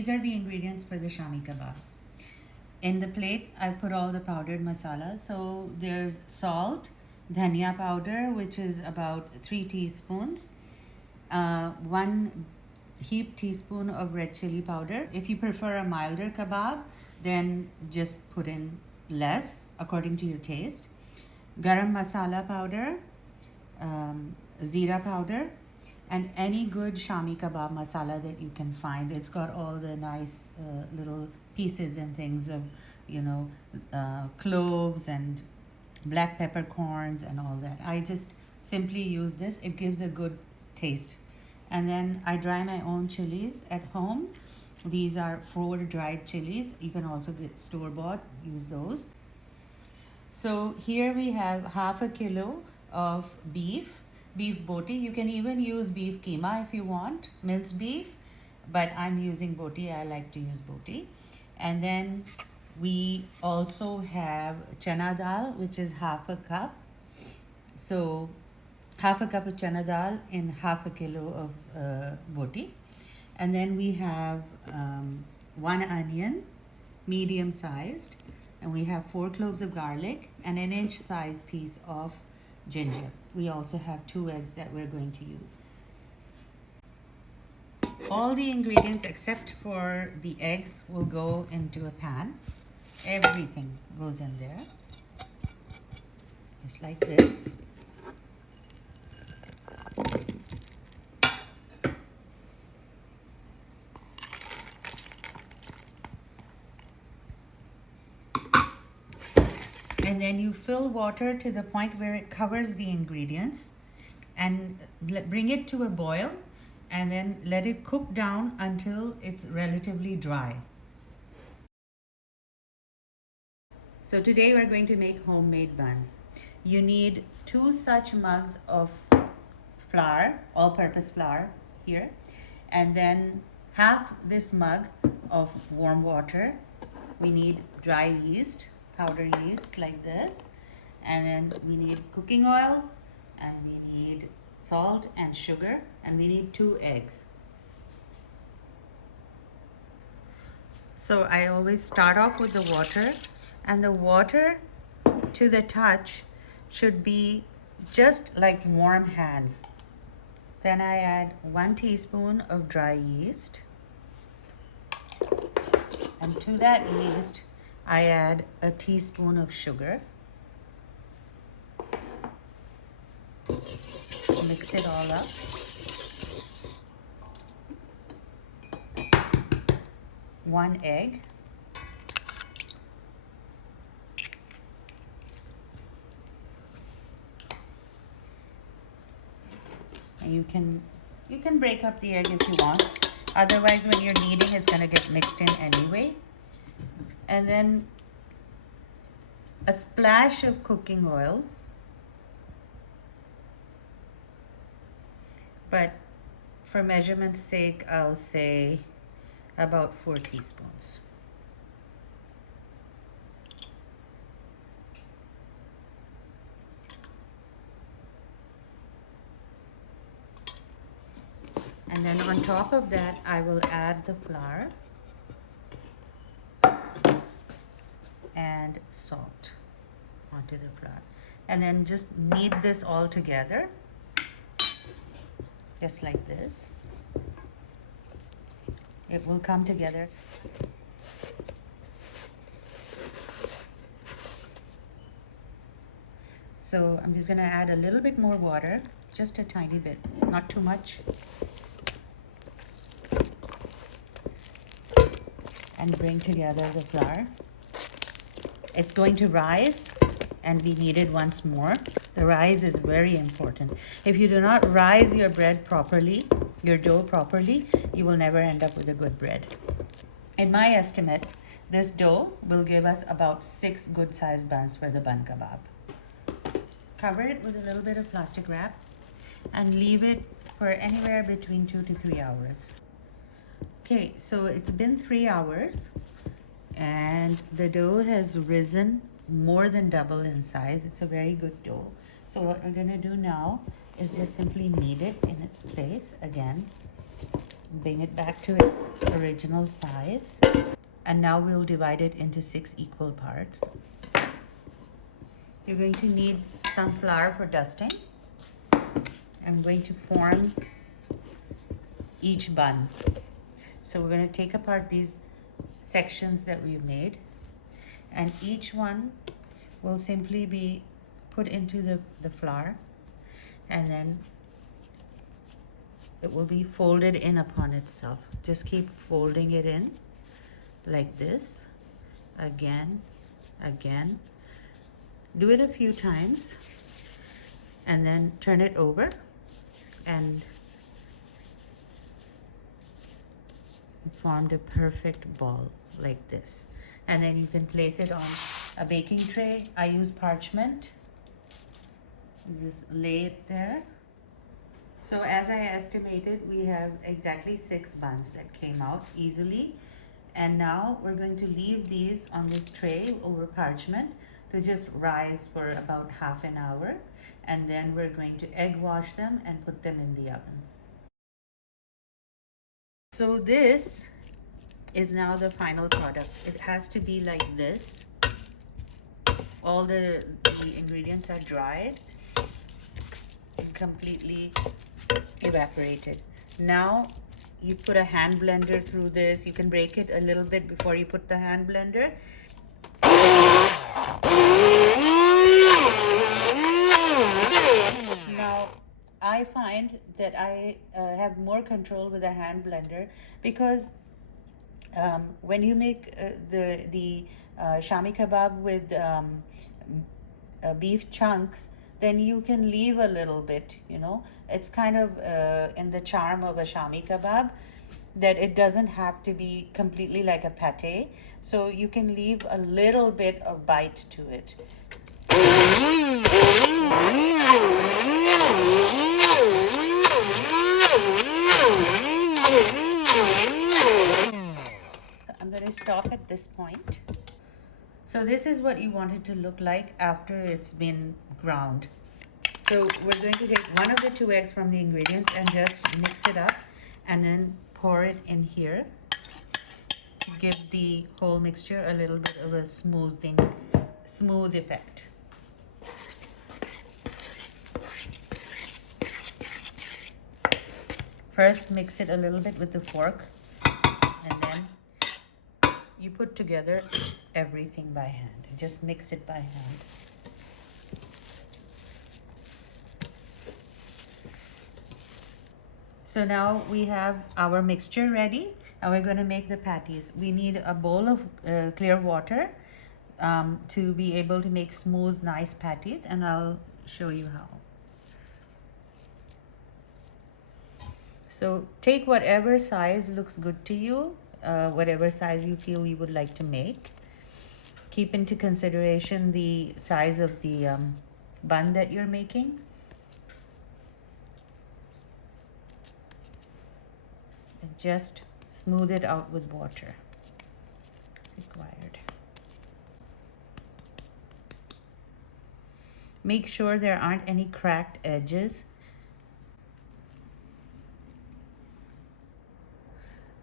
these are the ingredients for the Shami kebabs. In the plate, I put all the powdered masala. So there's salt, dhania powder, which is about 3 teaspoons, 1 heaped teaspoon of red chili powder. If you prefer a milder kebab, then just put in less according to your taste. Garam masala powder, zira powder, and any good Shami kebab masala that you can find. It's got all the nice little pieces and things of, cloves and black peppercorns and all that. I just simply use this. It gives a good taste. And then I dry my own chilies at home. These are 4 dried chilies. You can also get store-bought, use those. So here we have half a kilo of beef boti. You can even use beef keema if you want, minced beef, but I'm using boti. I like to use boti. And then we also have chana dal, which is half a cup. So half a cup of chana dal in half a kilo of boti. And then we have 1 onion, medium sized, and we have 4 cloves of garlic and an inch size piece of ginger. We also have 2 eggs that we're going to use. All the ingredients except for the eggs will go into a pan. Everything goes in there, just like this. And then you fill water to the point where it covers the ingredients and bring it to a boil, and then let it cook down until it's relatively dry. So today we're going to make homemade buns. You need 2 such mugs of flour, all-purpose flour here, and then half this mug of warm water. We need dry yeast, powder yeast like this, and then we need cooking oil, and we need salt and sugar, and we need 2 eggs. So I always start off with the water, and the water to the touch should be just like warm hands. Then I add 1 teaspoon of dry yeast, and to that yeast I add a teaspoon of sugar. Mix it all up. One egg. And you can break up the egg if you want. Otherwise, when you're kneading, it's going to get mixed in anyway. And then a splash of cooking oil. But for measurement's sake, I'll say about 4 teaspoons. And then on top of that, I will add the flour and salt onto the flour. And then just knead this all together, just like this. It will come together. So I'm just going to add a little bit more water, just a tiny bit, not too much. And bring together the flour. It's going to rise and be kneaded once more. The rise is very important. If you do not rise your bread properly, your dough properly, you will never end up with a good bread. In my estimate, this dough will give us about 6 good-sized buns for the bun kebab. Cover it with a little bit of plastic wrap and leave it for anywhere between 2 to 3 hours. Okay, so it's been 3 hours and the dough has risen more than double in size. It's a very good dough. So what we're going to do now is just simply knead it in its place again. Bring it back to its original size. And now we'll divide it into 6 equal parts. You're going to need some flour for dusting. I'm going to form each bun. So we're going to take apart these sections that we've made, and each one will simply be put into the flour, and then it will be folded in upon itself. Just keep folding it in like this, again, again. Do it a few times and then turn it over and formed a perfect ball like this. And then you can place it on a baking tray. I use parchment. Just lay it there. So as I estimated, we have exactly 6 buns that came out easily. And now we're going to leave these on this tray over parchment to just rise for about half an hour. And then we're going to egg wash them and put them in the oven. So this is now the final product. It has to be like this. All the ingredients are dry and completely evaporated. Now you put a hand blender through this. You can break it a little bit before you put the hand blender. Now I find that I have more control with a hand blender because when you make the shami kebab with beef chunks, then you can leave a little bit, you know. It's kind of in the charm of a shami kebab that it doesn't have to be completely like a pate. So you can leave a little bit of bite to it. So I'm going to stop at this point. So this is what you want it to look like after it's been ground. So we're going to take one of the 2 eggs from the ingredients and just mix it up and then pour it in here. Give the whole mixture a little bit of a smooth effect. First mix it a little bit with the fork, and then you put together everything by hand. Just mix it by hand. So now we have our mixture ready, and we're going to make the patties. We need a bowl of clear water to be able to make smooth, nice patties, and I'll show you how. So take whatever size looks good to you, whatever size you feel you would like to make. Keep into consideration the size of the bun that you're making. And just smooth it out with water required. Make sure there aren't any cracked edges.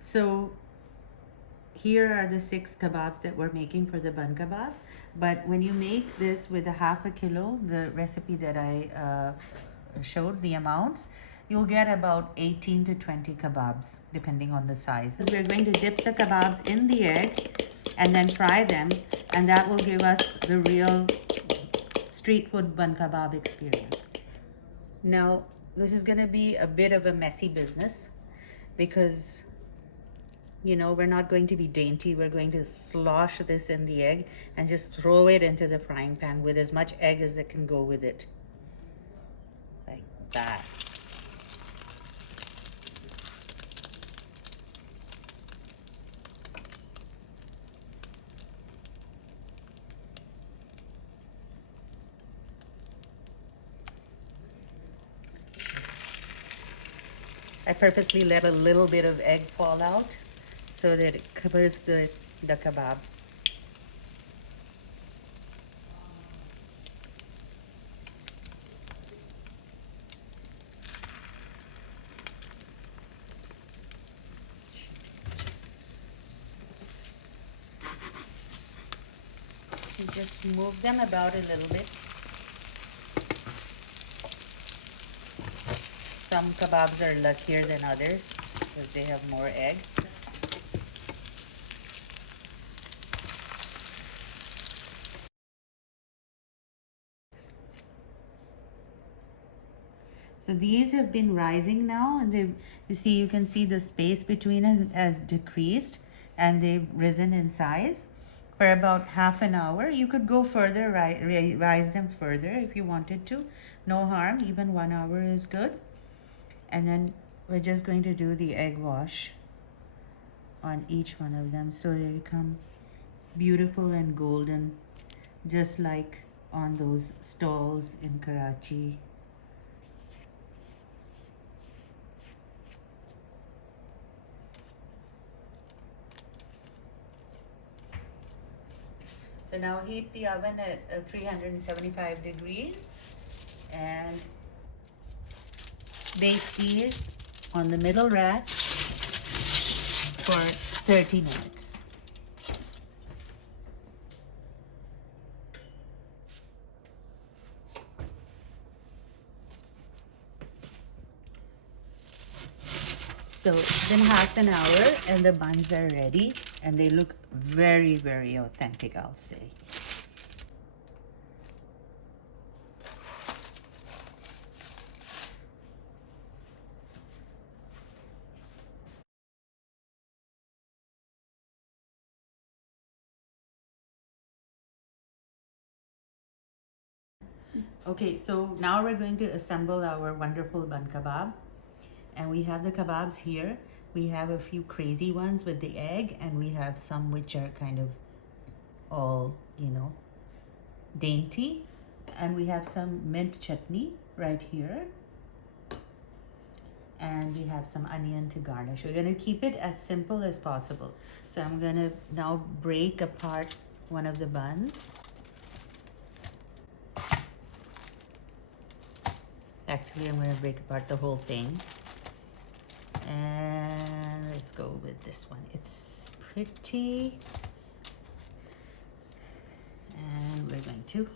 So here are the 6 kebabs that we're making for the bun kebab. But when you make this with a half a kilo, the recipe that I showed, the amounts, you'll get about 18 to 20 kebabs, depending on the size. We're going to dip the kebabs in the egg and then fry them, and that will give us the real street food bun kebab experience. Now, this is going to be a bit of a messy business because, you know, we're not going to be dainty. We're going to slosh this in the egg and just throw it into the frying pan with as much egg as it can go with it. Like that. I purposely let a little bit of egg fall out so that it covers the kebab. You just move them about a little bit. Some kebabs are luckier than others because they have more egg. So these have been rising now, and you can see the space between us has decreased, and they've risen in size for about half an hour. You could go further, rise them further if you wanted to. No harm, even 1 hour is good. And then we're just going to do the egg wash on each one of them so they become beautiful and golden, just like on those stalls in Karachi. So now heat the oven at 375 degrees and bake these on the middle rack for 30 minutes. So it's been half an hour and the buns are ready and they look very, very authentic, I'll say. Okay, so now we're going to assemble our wonderful bun kebab. And we have the kebabs here. We have a few crazy ones with the egg, and we have some which are kind of all, dainty. And we have some mint chutney right here. And we have some onion to garnish. We're gonna keep it as simple as possible. So I'm gonna now break apart one of the buns. Actually, I'm gonna break apart the whole thing. And let's go with this one. It's pretty. And we're going to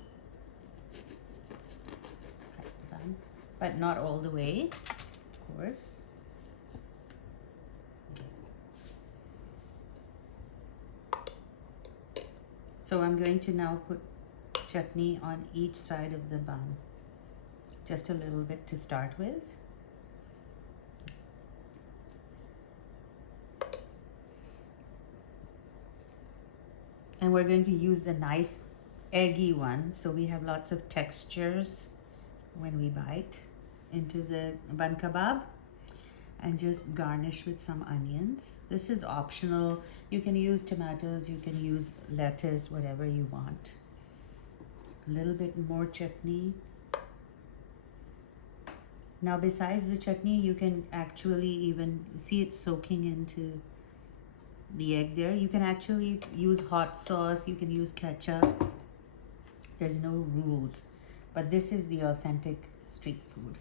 cut the bun, but not all the way, of course. Okay. So I'm going to now put chutney on each side of the bun. Just a little bit to start with. And we're going to use the nice eggy one, so we have lots of textures when we bite into the bun kebab. And just garnish with some onions. This is optional. You can use tomatoes, you can use lettuce, whatever you want. A little bit more chutney. Now besides the chutney, you can actually even see it soaking into the egg there. You can actually use hot sauce, you can use ketchup. There's no rules. But this is the authentic street food.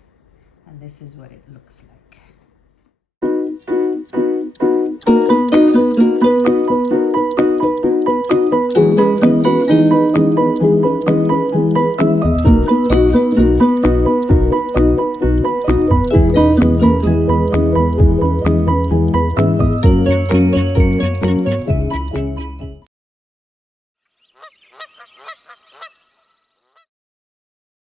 And this is what it looks like.